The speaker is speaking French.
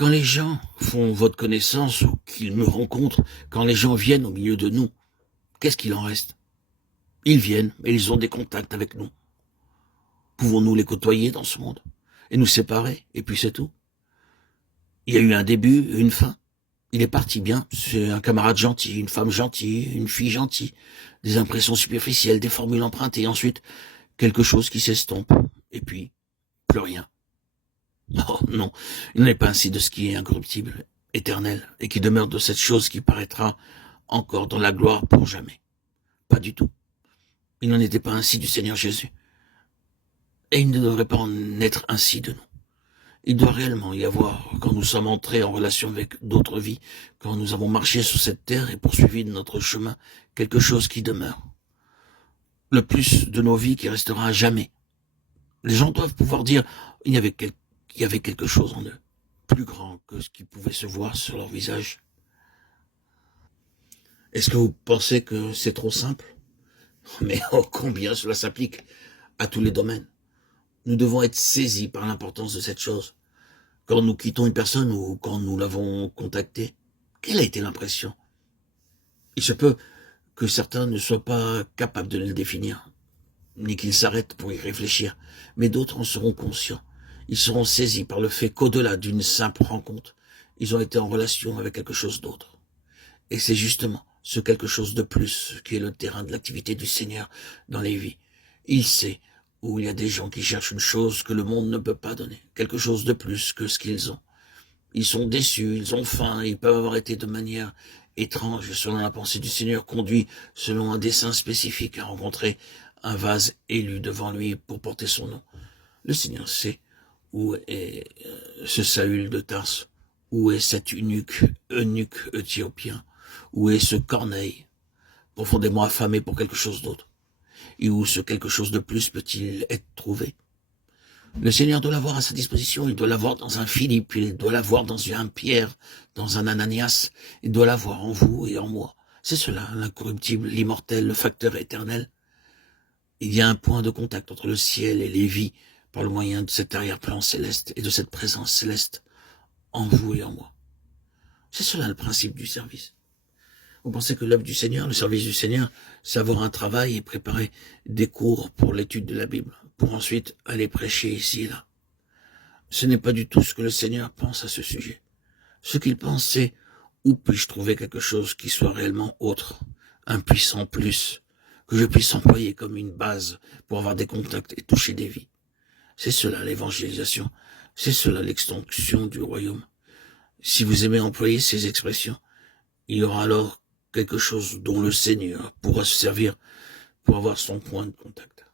Quand les gens font votre connaissance ou qu'ils me rencontrent, quand les gens viennent au milieu de nous, qu'est-ce qu'il en reste? Ils viennent et ils ont des contacts avec nous. Pouvons-nous les côtoyer dans ce monde et nous séparer, et puis c'est tout? Il y a eu un début, une fin. Il est parti bien, c'est un camarade gentil, une femme gentille, une fille gentille, des impressions superficielles, des formules empruntées, ensuite quelque chose qui s'estompe, et puis plus rien. Oh non, il n'en est pas ainsi de ce qui est incorruptible, éternel, et qui demeure de cette chose qui paraîtra encore dans la gloire pour jamais. Pas du tout. Il n'en était pas ainsi du Seigneur Jésus. Et il ne devrait pas en être ainsi de nous. Il doit réellement y avoir, quand nous sommes entrés en relation avec d'autres vies, quand nous avons marché sur cette terre et poursuivi notre chemin, quelque chose qui demeure. Le plus de nos vies qui restera à jamais. Les gens doivent pouvoir dire, il y avait quelque chose en eux, plus grand que ce qui pouvait se voir sur leur visage. Est-ce que vous pensez que c'est trop simple? Mais oh, combien cela s'applique à tous les domaines. Nous devons être saisis par l'importance de cette chose. Quand nous quittons une personne ou quand nous l'avons contactée, quelle a été l'impression? Il se peut que certains ne soient pas capables de le définir, ni qu'ils s'arrêtent pour y réfléchir, mais d'autres en seront conscients. Ils seront saisis par le fait qu'au-delà d'une simple rencontre, ils ont été en relation avec quelque chose d'autre. Et c'est justement ce quelque chose de plus qui est le terrain de l'activité du Seigneur dans les vies. Il sait où il y a des gens qui cherchent une chose que le monde ne peut pas donner, quelque chose de plus que ce qu'ils ont. Ils sont déçus, ils ont faim, ils peuvent avoir été de manière étrange, selon la pensée du Seigneur, conduits selon un dessein spécifique à rencontrer un vase élu devant lui pour porter son nom. Le Seigneur sait où est ce Saül de Tarse, où est cet eunuque éthiopien, où est ce Corneille, profondément affamé pour quelque chose d'autre, et où ce quelque chose de plus peut-il être trouvé? Le Seigneur doit l'avoir à sa disposition, il doit l'avoir dans un Philippe, il doit l'avoir dans un Pierre, dans un Ananias, il doit l'avoir en vous et en moi. C'est cela, l'incorruptible, l'immortel, le facteur éternel. Il y a un point de contact entre le ciel et les vies par le moyen de cet arrière-plan céleste et de cette présence céleste en vous et en moi. C'est cela le principe du service. Vous pensez que l'œuvre du Seigneur, le service du Seigneur, c'est avoir un travail et préparer des cours pour l'étude de la Bible, pour ensuite aller prêcher ici et là. Ce n'est pas du tout ce que le Seigneur pense à ce sujet. Ce qu'il pense, c'est où puis-je trouver quelque chose qui soit réellement autre, un puissant plus, que je puisse employer comme une base pour avoir des contacts et toucher des vies. C'est cela l'évangélisation, c'est cela l'extension du royaume. Si vous aimez employer ces expressions, il y aura alors quelque chose dont le Seigneur pourra se servir pour avoir son point de contact.